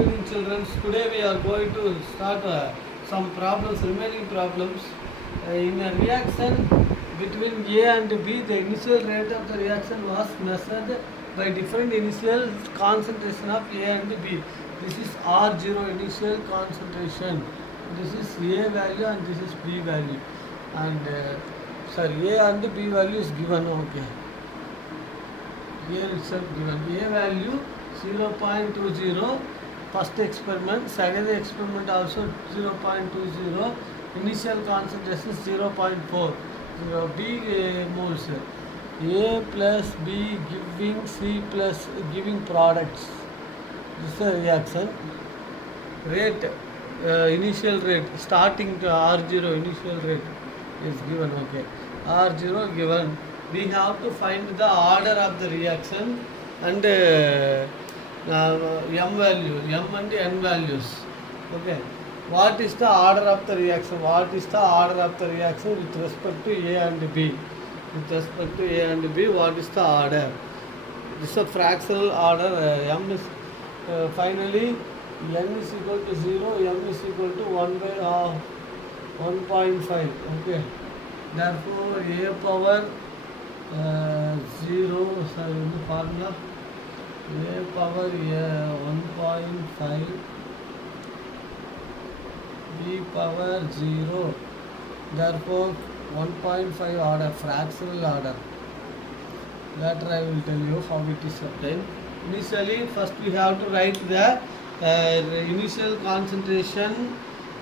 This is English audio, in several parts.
evening, children. Today we are going to start some problems, remaining problems. In a reaction between A and B, the initial rate of the reaction was measured by different initial concentration of A and B. This is R0 initial concentration. This is A value and this is B value. And A and B value is given. Okay. Here itself given A value 0.20, first experiment, second experiment also 0.20, initial concentration 0.4, B moles, A plus B giving C plus giving products. This is a reaction. Rate, initial rate, starting to R0 initial rate is given. Okay, R0 given. We have to find the order of the reaction and M value, M and N values. Okay, what is the order of the reaction? What is the order of the reaction with respect to A and B? With respect to A and B, what is the order? This is a fractional order. M is finally N is equal to 0, M is equal to 1 by 1.5. Okay, therefore A power 0, sorry, the formula A power 1.5, B power 0, therefore 1.5 order, fractional order. Later I will tell you how it is obtained. Initially, first we have to write the initial concentration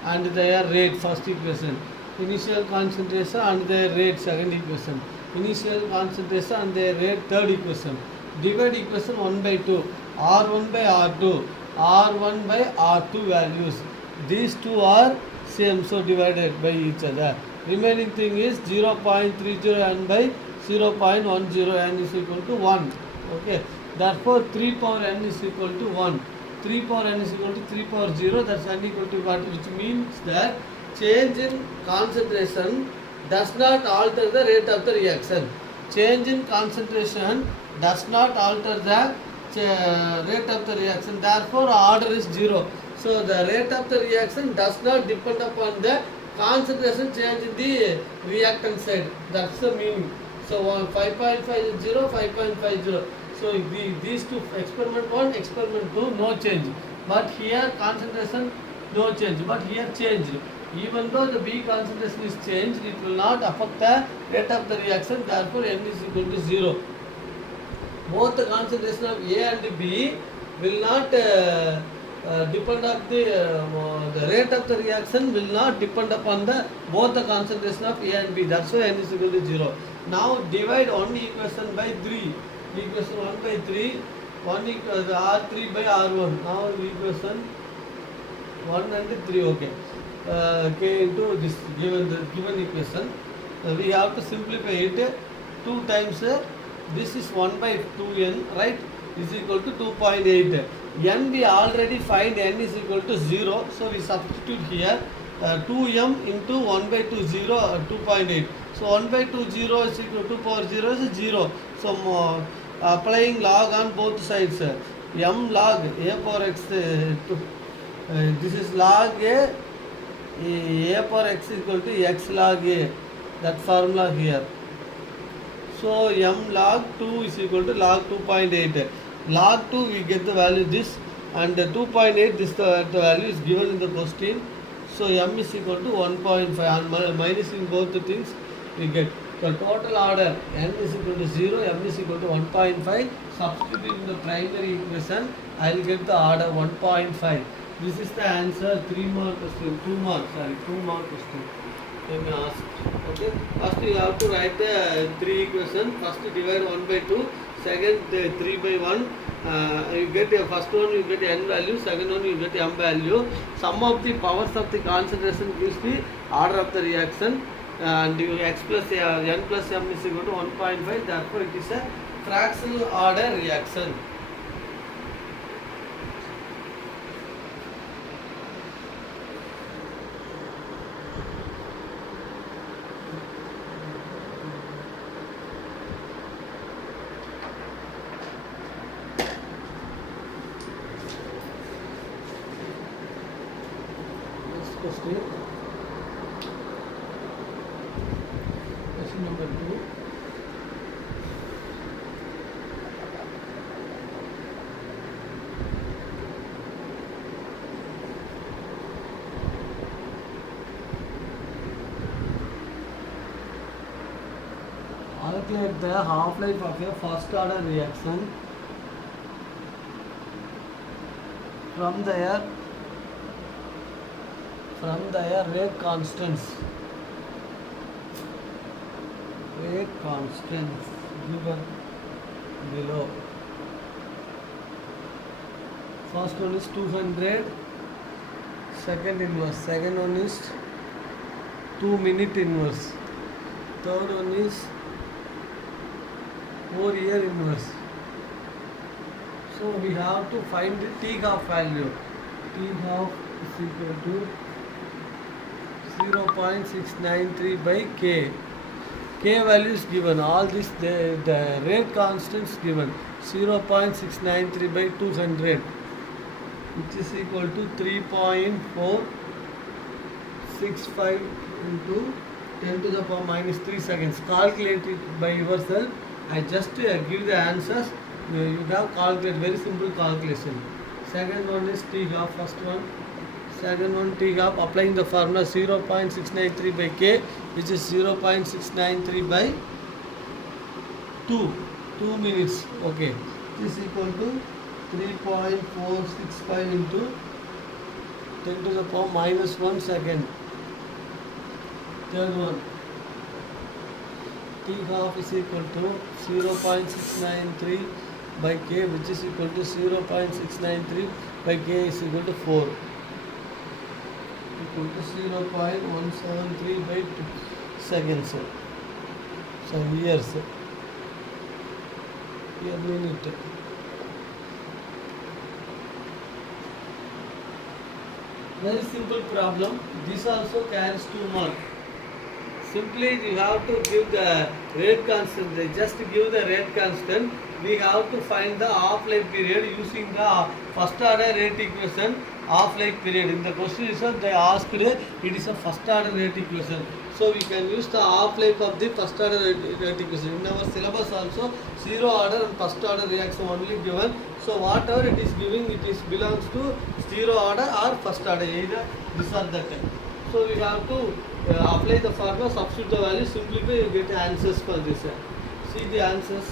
and their rate, first equation. Initial concentration and their rate, second equation. Initial concentration and their rate, third equation. Divide equation 1 by 2, R1 by R2, R1 by R2 values. These two are same, so divided by each other. Remaining thing is 0.30 n by 0.10 n is equal to 1. Okay, therefore 3 power n is equal to 1. 3 power n is equal to 3 power 0, that's n equal to what, which means that change in concentration does not alter the rate of the reaction. Change in concentration does not alter the rate of the reaction. Therefore, order is 0. So, the rate of the reaction does not depend upon the concentration change in the reactant side. That's the meaning. So, 5.5 is 0, 5.50. So, these two, experiment 1, experiment 2, no change. But here concentration, no change. But here changed. Even though the B concentration is changed, it will not affect the rate of the reaction, therefore N is equal to 0. Both the concentration of A and B will not depend on the rate of the reaction will not depend upon both the concentration of A and B, that's why N is equal to 0. Now divide one equation by 3, equation 1 by 3, one equals R3 by R1, now equation 1 and 3, okay. K into this given equation, we have to simplify it. 2 times this is 1 by 2n, right, is equal to 2.8. N we already find n is equal to 0, so we substitute here 2m into 1 by 2, 0, 2.8. So 1 by 2, 0 is equal to 2 power 0 is 0. So applying log on both sides, m log a power x, this is log a power x is equal to x log a, that formula here. So m log 2 is equal to log 2.8. Log 2 we get the value this, and 2.8 this the value is given in the question. So m is equal to 1.5, and minusing both the things we get. The total order n is equal to 0, m is equal to 1.5. Substituting the primary equation, I will get the order 1.5. This is the answer. 3 mark question, 2 mark question. Let me ask. Okay. First you have to write the 3 equation. First divide 1 by 2. Second 3 by 1. You get first one you get n value. Second one you get m value. Sum of the powers of the concentration gives the order of the reaction. And you x plus n plus m is equal to 1.5. Therefore it is a fractional order reaction. question. Question number 2. Calculate the half-life of a first-order reaction from their rate constants. Rate constants given below. First one is 200. Second inverse. Second one is 2-minute inverse. Third one is Fourier inverse. So we have to find the T half value. T half is equal to 0.693 by K. K value is given. All this the rate constants given. 0.693 by 200, which is equal to 3.465 into 10 to the power minus 3 seconds. Calculate it by yourself. I just give the answers. You have calculated, very simple calculation. Second one is T half, first one. Second one T half, applying the formula 0.693 by K, which is 0.693 by 2 minutes. Okay, this is equal to 3.465 into 10 to the power minus 1 second. Third one, T half is equal to 0.693 by K, which is equal to 0.693 by K is equal to 4, equal to 0.173 by 2 seconds. So years, here minute. Very simple problem. This also carries 2 marks. Simply you have to give the rate constant. They just give the rate constant. We have to find the half-life period using the first order rate equation half-life period. In the question itself they asked it is a first order rate equation. So we can use the half-life of the first order rate equation. In our syllabus also zero order and first order reaction only given. So whatever it is giving, it is belongs to zero order or first order, either this or that. So we have to apply the formula, substitute the value, simplify, you get answers for this. See the answers.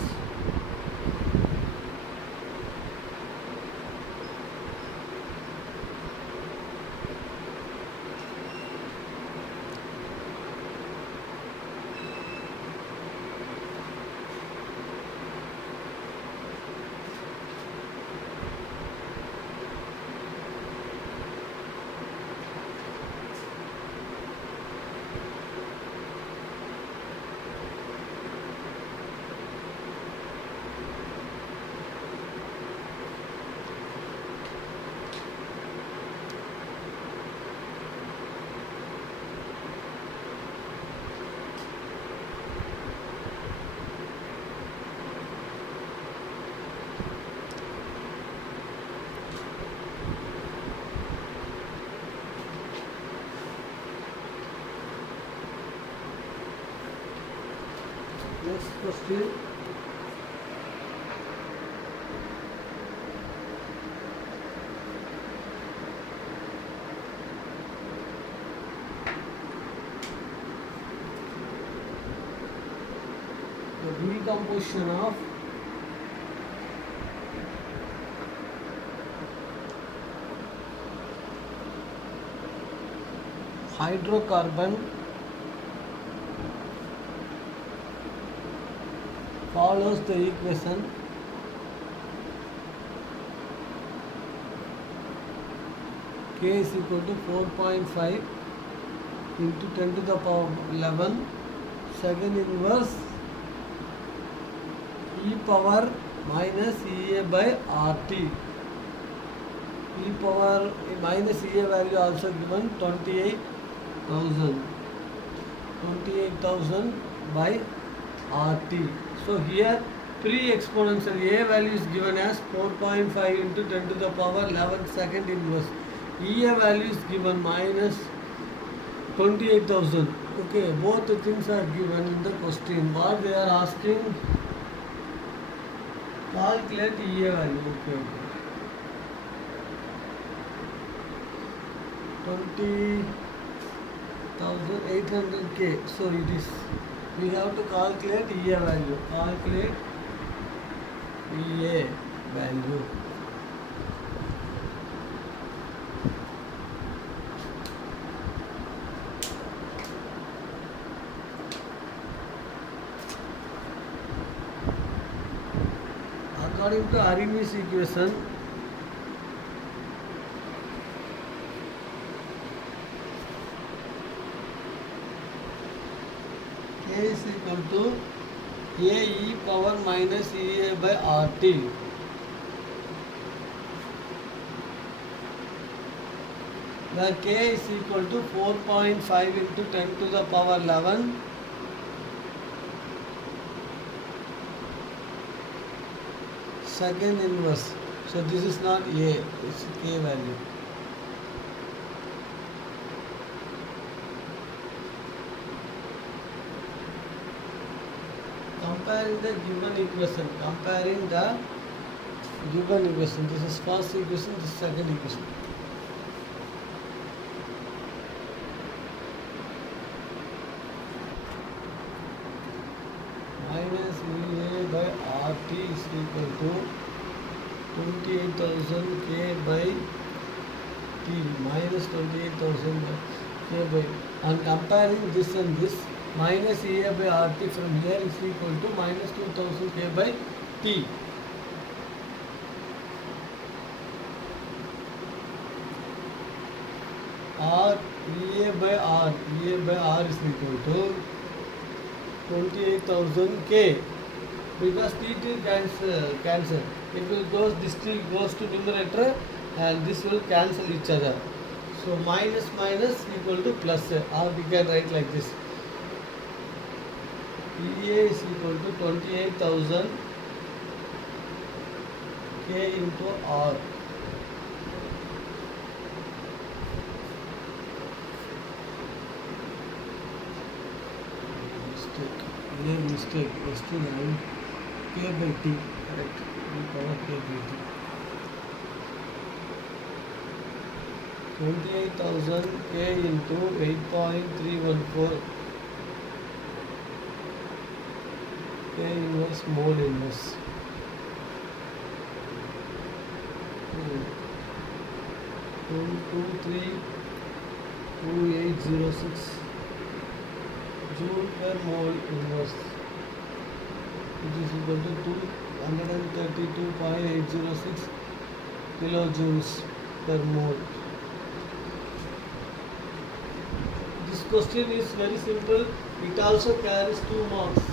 Next question. The decomposition of hydrocarbon follows the equation K is equal to 4.5 into 10 to the power 11 second inverse e power minus EA by RT. E power minus EA value also given 28,000 by RT. So here pre-exponential A value is given as 4.5 into 10 to the power 11 second inverse. EA value is given minus 28,000. Okay, both the things are given in the question. What they are asking? Calculate EA value. Okay, okay. 20,800K. So it is. We have to calculate EA value. Calculate EA value. According to Arrhenius equation, K is equal to A e power minus EA by RT. Where K is equal to 4.5 into 10 to the power 11 second inverse. So this is not A, it's K value. Comparing the given equation. This is first equation, this is second equation. Minus EA by RT is equal to 28,000 K by T minus 28,000 K by, and comparing this and this, minus EA by RT from here is equal to minus 2,000 K by T. R EA by R is equal to 28,000 K, because T cancel. It will goes, this still goes to numerator and this will cancel each other. So minus minus equal to plus, or we can write like this. EA is equal to 28,000 K into R. Mistake. Question 9. K by T. Correct. E power K by T. 28,000 K into 8.314. K inverse mole inverse. 2232806 joule per mole inverse, which is equal to 232.806 kilojoules per mole. This question is very simple. It also carries 2 marks.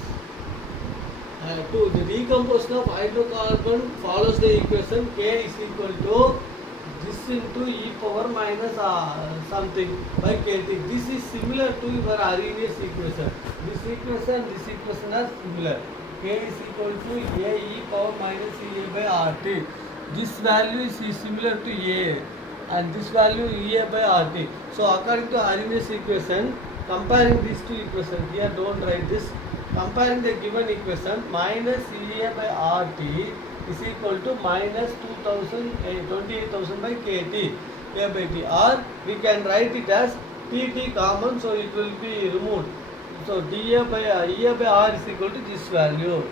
The decomposition of hydrocarbon follows the equation K is equal to this into e power minus something by kt. This is similar to your Arrhenius equation. This equation are similar. K is equal to A e power minus EA by RT. This value is similar to A and this value EA by RT. So according to Arrhenius equation, comparing these two equations, here don't write this. Comparing the given equation, minus EA by RT is equal to minus 28,000 by KT, K by T, or we can write it as PT common, so it will be removed. So EA by R is equal to this value.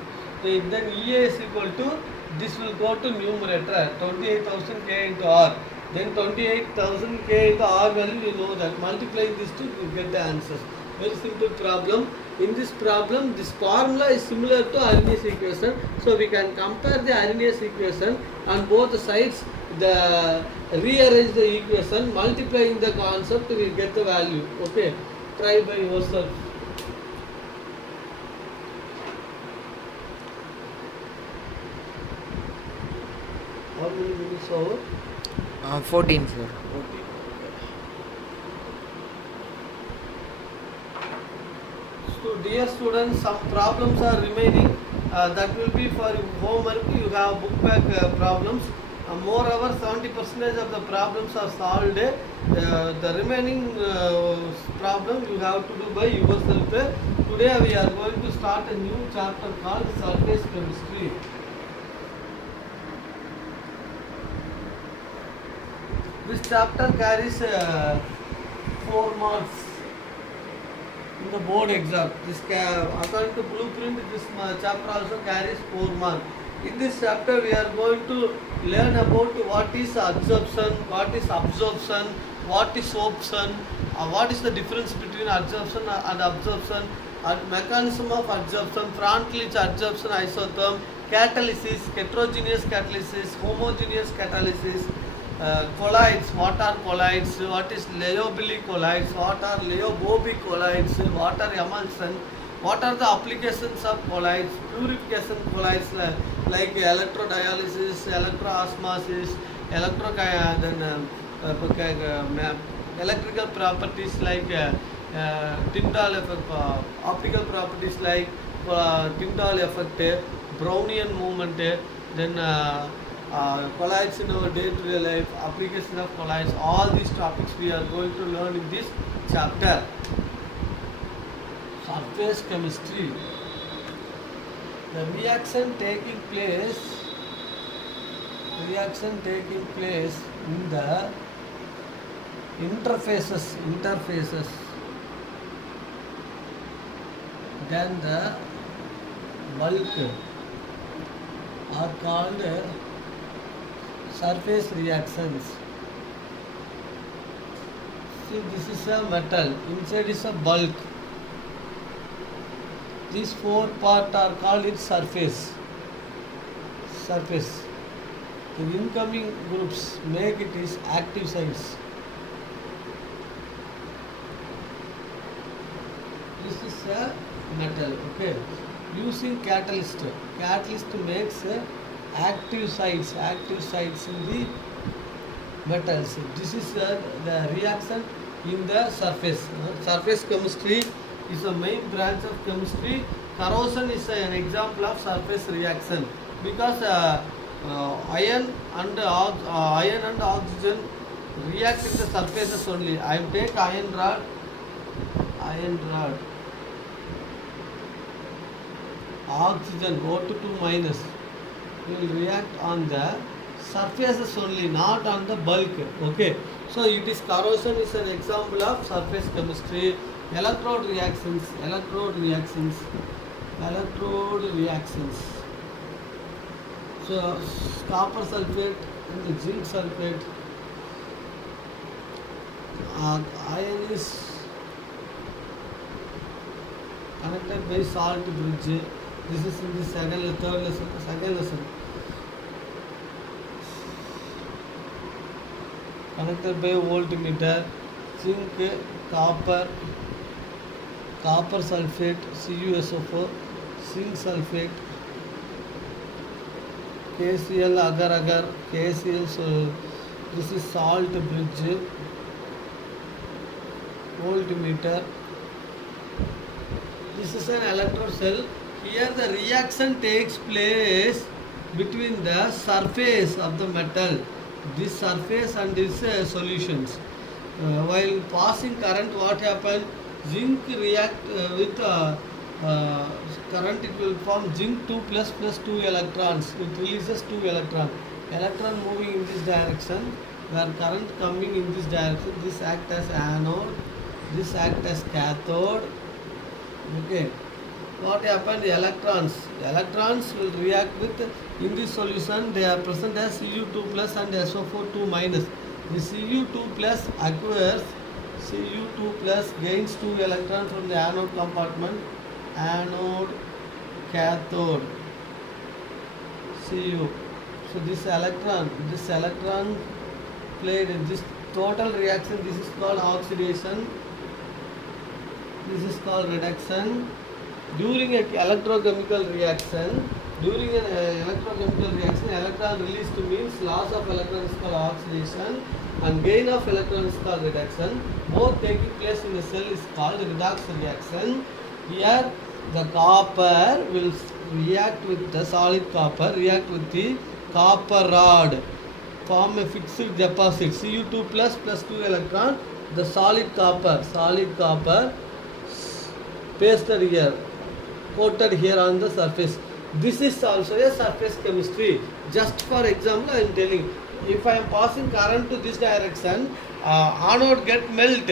So then EA is equal to, this will go to numerator, 28,000 K into R. Then 28,000 K into R value, we know that. Multiplying these two, we get the answers. Very simple problem. In this problem, this formula is similar to Arrhenius equation. So we can compare the Arrhenius equation on both sides, rearrange the equation, multiplying the concept, we will get the value. Okay, try by yourself. How many minutes over? 14, sir. 14. So dear students, some problems are remaining. That will be for homework. You have book back problems. Moreover, 70% of the problems are solved. The remaining problem you have to do by yourself. Today we are going to start a new chapter called surface chemistry. This chapter carries 4 marks in the board exam. According to blueprint, this chapter also carries 4 marks. In this chapter, we are going to learn about what is adsorption, what is absorption, what is sorption, what is the difference between adsorption and absorption, and mechanism of adsorption, Franck-Litsch adsorption isotherm, catalysis, heterogeneous catalysis, homogeneous catalysis, colloids, what are colloids, what is Liouville colloids, what are Liouville colloids, what are emulsion, what are the applications of colloids, purification colloids like electrodialysis, electroosmosis, electrical properties like Tyndall effect, optical properties like Tyndall effect, Brownian movement, then colloids in our day-to-day life, application of colloids, all these topics we are going to learn in this chapter. Surface chemistry. The reaction taking place in the interfaces, then the bulk are called surface reactions. See, this is a metal, inside is a bulk. These 4 parts are called its surface. The incoming groups make it is active sites. This is a metal, okay. Using catalyst makes active sites in the metals. This is the reaction in the surface. Surface chemistry is a main branch of chemistry. Corrosion is an example of surface reaction because iron and oxygen react in the surfaces only. I take iron rod, oxygen O2 minus will react on the surfaces only, not on the bulk. Okay, so it is corrosion is an example of surface chemistry. Electrode reactions. So copper sulfate and the zinc sulfate. Iron is connected by salt bridge. This is in the second lesson. Connected by voltmeter. Zinc, copper sulfate, CuSO4, zinc sulfate, KCl agar, KCl, so this is salt bridge, voltmeter. This is an electrode cell. Here the reaction takes place between the surface of the metal, this surface and these solutions. While passing current, what happens? Zinc react with current, it will form zinc 2 plus 2 electrons. It releases 2 electrons. Electron moving in this direction, where current coming in this direction. This act as anode, this act as cathode. Okay. What happened? Electrons will react with, in this solution they are present as Cu2 plus and SO4 2 minus. The Cu2 plus acquires, Cu2 plus gains 2 electrons from the anode compartment, anode, cathode, Cu. So this electron played in this total reaction. This is called oxidation, this is called reduction. During an electrochemical reaction, electron released means loss of electron is called oxidation and gain of electron is called reduction. Both taking place in the cell is called redox reaction. Here the copper will react with the solid copper, react with the copper rod. form a fixed deposit Cu2 plus 2 electron, the solid copper pasted here, coated here on the surface. This is also a surface chemistry. Just for example, I am telling, if I am passing current to this direction, anode get melt,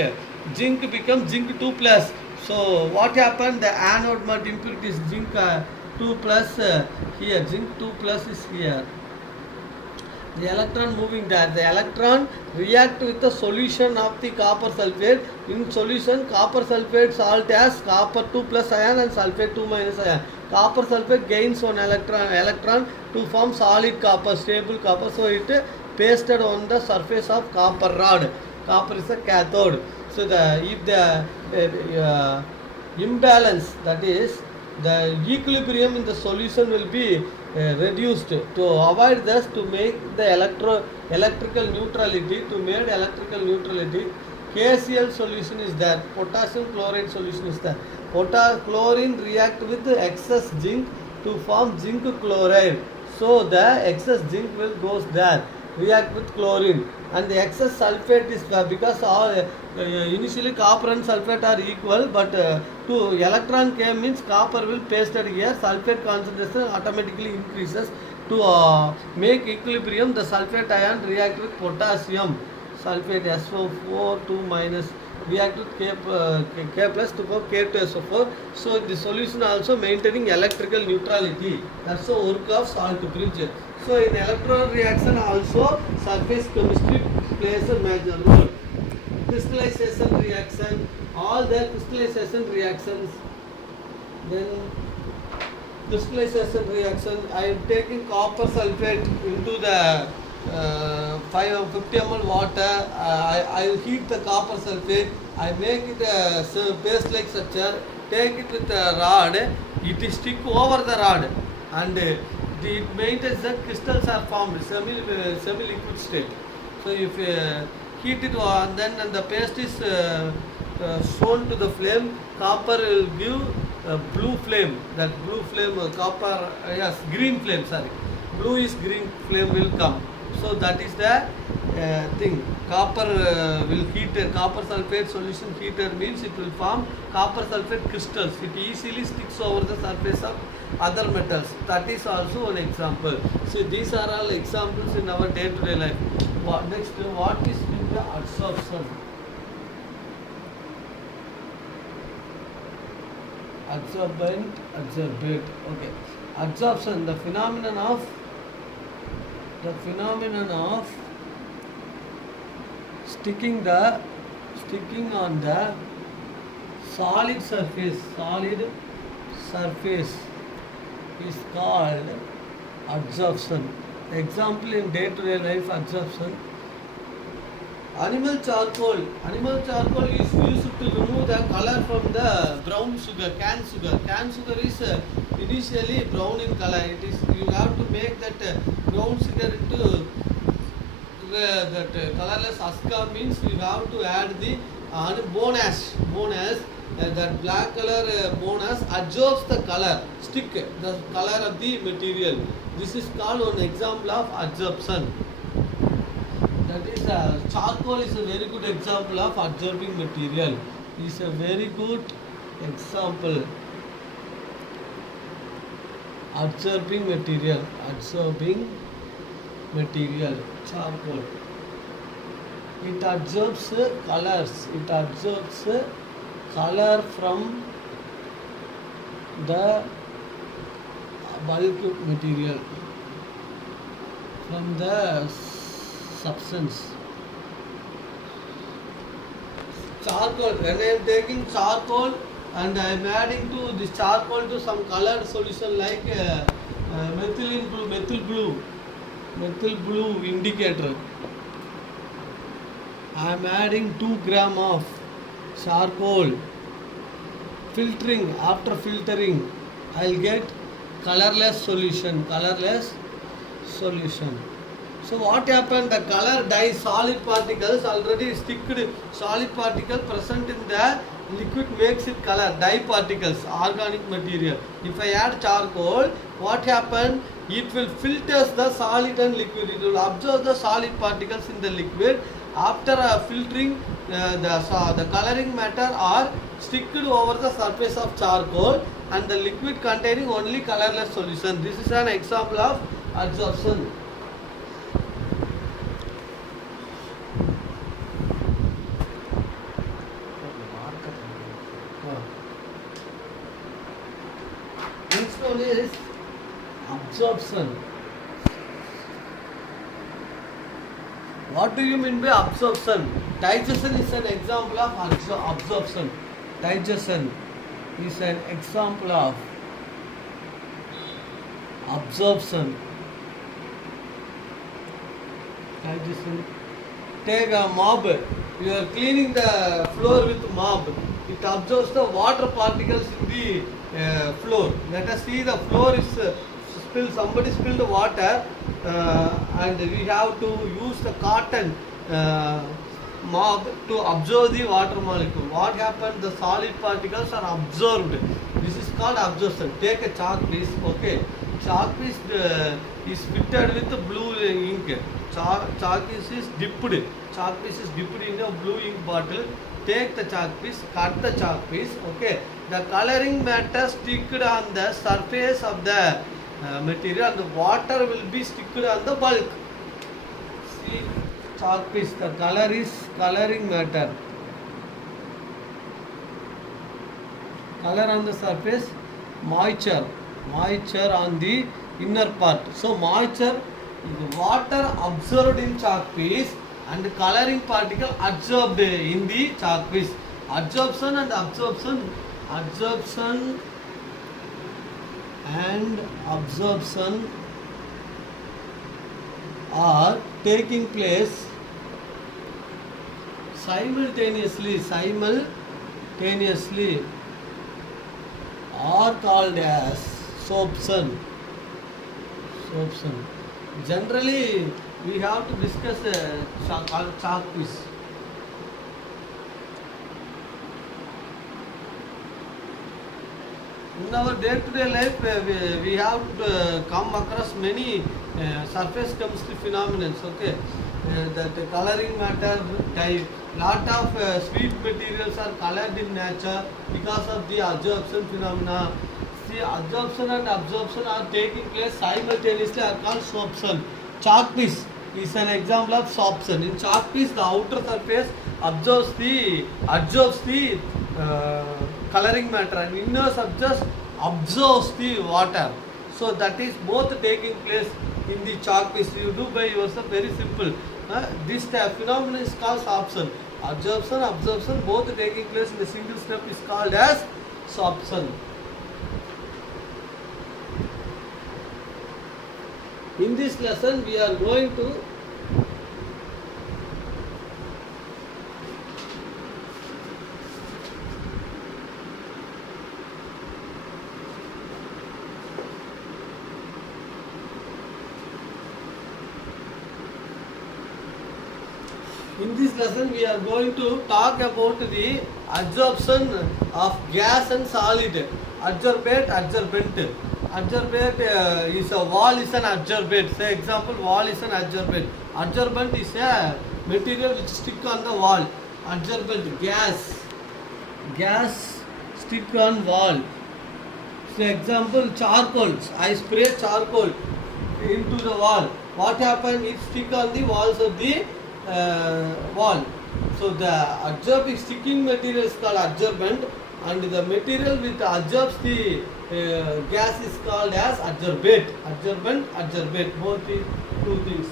zinc becomes zinc 2 plus. So what happened? The anode mud impurity is zinc 2 plus here, zinc 2 plus is here. The electron moving there. The electron react with the solution of the copper sulfate. In solution, copper sulfate salt has copper 2 plus ion and sulfate 2 minus ion. Copper sulfate gains one electron to form solid copper, stable copper. So it pasted on the surface of copper rod. Copper is a cathode. So if the imbalance, that is the equilibrium in the solution will be reduced. To avoid this, to make the electrical neutrality, KCl solution is there, potassium chloride solution is there. Chlorine react with excess zinc to form zinc chloride. So the excess zinc will goes there, react with chlorine, and the excess sulfate is there because all initially copper and sulfate are equal, but to electron came means copper will pasted here, sulfate concentration automatically increases. To make equilibrium, the sulfate ion react with potassium sulfate SO4 2 minus, react with K plus to form K2SO4. So the solution also maintaining electrical neutrality. That's the work of salt bridge. So in electron reaction also surface chemistry plays a major role. Crystallization reaction, all the crystallization reactions. Then crystallization reaction, I am taking copper sulfate into the 50 ml water. I will heat the copper sulfate. I make it a paste like structure. Take it with a rod. It is stick over the rod, and it maintains that crystals are formed semi-liquid state. So if heat it on, then the paste is shown to the flame, copper will give blue flame. That blue flame, copper, yes, green flame. Sorry, blue is green flame will come. So that is the thing. Copper will heat. Copper sulfate solution heater means it will form copper sulfate crystals. It easily sticks over the surface of other metals. That is also one example. So these are all examples in our day-to-day life. Next, what is the adsorption? Absorbent, absorbate. Okay. Adsorption, the phenomenon of sticking on the solid surface is called adsorption. Example in day-to-day life adsorption. Animal charcoal is used to remove the color from the brown sugar, cane sugar. Cane sugar is initially brown in color. It is, you have to make that brown sugar into that colorless aska, means you have to add the bone ash. That black color bone ash absorbs the color, the color of the material. This is called one example of adsorption. That is charcoal is a very good example of absorbing material. Is a very good example. Absorbing material, charcoal. It absorbs colors. It absorbs color from the bulk material, from the substance. Charcoal, when I am taking charcoal and I am adding to this charcoal to some colored solution like methyl blue indicator. I am adding 2 gram of charcoal. After filtering, I will get colorless solution. So what happened? The color dye solid particles already sticked solid particle present in the liquid makes it color dye particles organic material. If I add charcoal, what happened? It will filters the solid and liquid. It will absorb the solid particles in the liquid. After filtering, the coloring matter are sticked over the surface of charcoal and the liquid containing only colorless solution. This is an example of absorption. Next one is absorption. What do you mean by absorption? Digestion is an example of absorption. Digestion is an example of absorption. Digestion. Take a mop. You are cleaning the floor with mop. It absorbs the water particles in the floor. Let us see the floor is spilled. Somebody spilled the water, and we have to use the cotton mop to absorb the water molecule. What happened? The solid particles are absorbed. This is called absorption. Take a chalk piece. Okay, chalk piece is fitted with blue ink. Chalk piece is dipped. Chalk piece is dipped in a blue ink bottle. Take the chalk piece, cut the chalk piece. Okay, the coloring matter sticked on the surface of the material, and the water will be sticked on the bulk. See, chalk piece, the color is coloring matter. Color on the surface, moisture on the inner part. So moisture is water absorbed in chalk piece and coloring particle absorbed in the chalk piece. Absorption and absorption are taking place simultaneously are called as sorption. Generally, we have to discuss chalk piece. In our day-to-day life, we have come across many surface chemistry phenomena. Okay, that coloring matter, lot of sweet materials are colored in nature because of the absorption phenomena. See, absorption and absorption are taking place simultaneously are called sorption. Chalk piece is an example of sorption. In chalk piece, the outer surface absorbs the coloring matter, and inner surface absorbs the water. So that is both taking place in the chalk piece. You do by yourself, very simple. This phenomenon is called sorption. Absorption, both taking place in a single step is called as sorption. In this lesson, we are going to talk about the absorption of gas and solid. Adsorbate. Adsorbate is a wall is an adsorbate. Say example, wall is an adsorbate. Adsorbent is a material which stick on the wall. Adsorbent, gas stick on wall. Say example, charcoal. I spray charcoal into the wall. What happens? It stick on the walls of the wall. So the absorbing sticking material is called adsorbent, and the material which absorbs the gas is called as adsorbate. Adsorbate, both the two things.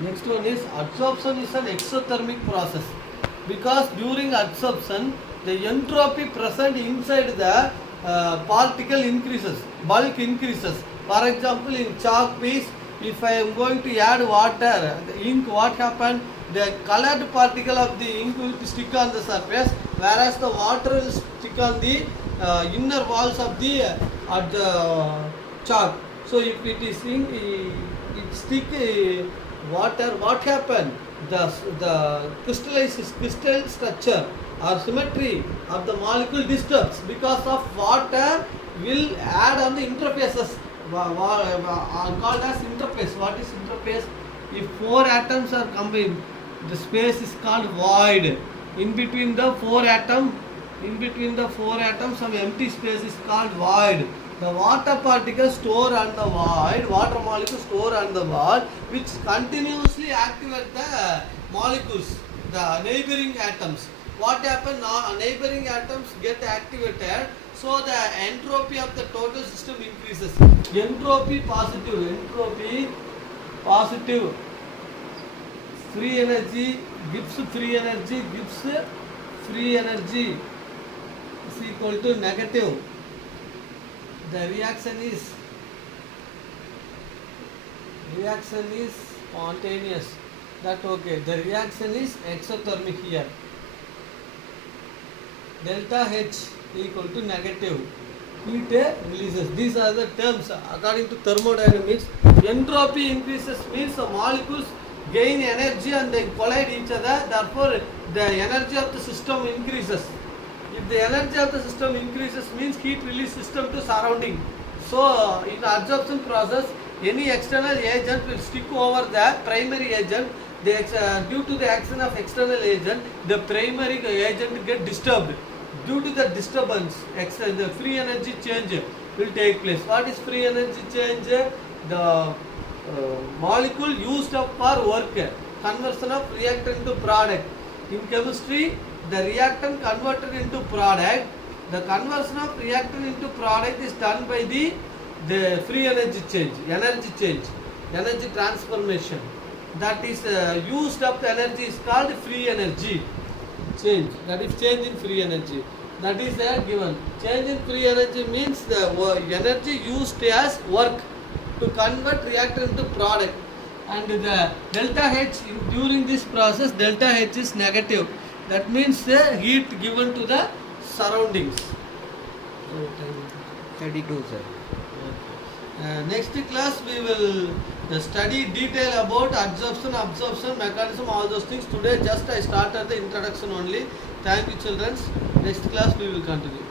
Next one is adsorption is an exothermic process, because during adsorption the entropy present inside the particle increases, bulk increases. For example, in chalk piece, if I am going to add water, the ink, what happened? The colored particle of the ink will stick on the surface, whereas the water will stick on the inner walls of the chalk. So if it is ink, it stick water, what happened? The crystal structure or symmetry of the molecule disturbs because of water will add on the interfaces are called as interface. What is interface? If four atoms are combined, the space is called void. In between the four atoms, some empty space is called void. The water particles store on the void, water molecules store on the void, which continuously activate the molecules, the neighboring atoms. What happens now? Neighboring atoms get activated, so the entropy of the total system increases. Entropy positive. Free energy gives free energy is equal to negative. The reaction is spontaneous. That okay. The reaction is exothermic here. Delta H equal to negative. Heat releases. These are the terms according to thermodynamics. Entropy increases means the molecules gain energy and they collide each other. Therefore, the energy of the system increases. If the energy of the system increases means heat release system to surrounding. So, in absorption process, any external agent will stick over the primary agent. Due to the action of external agent, the primary agent get disturbed. Due to the disturbance, the free energy change will take place. What is free energy change? The molecule used up for work, conversion of reactant to product. In chemistry, the reactant converted into product. The conversion of reactant into product is done by the free energy change, energy transformation. That is used up energy is called free energy change. That is change in free energy. That is given. Change in free energy means the energy used as work to convert reactant into product. And the delta H during this process, delta H is negative. That means the heat given to the surroundings. 32, sir. Next class we will study detail about absorption mechanism, all those things. Today just I started the introduction only. Thank you children. Next class we will continue.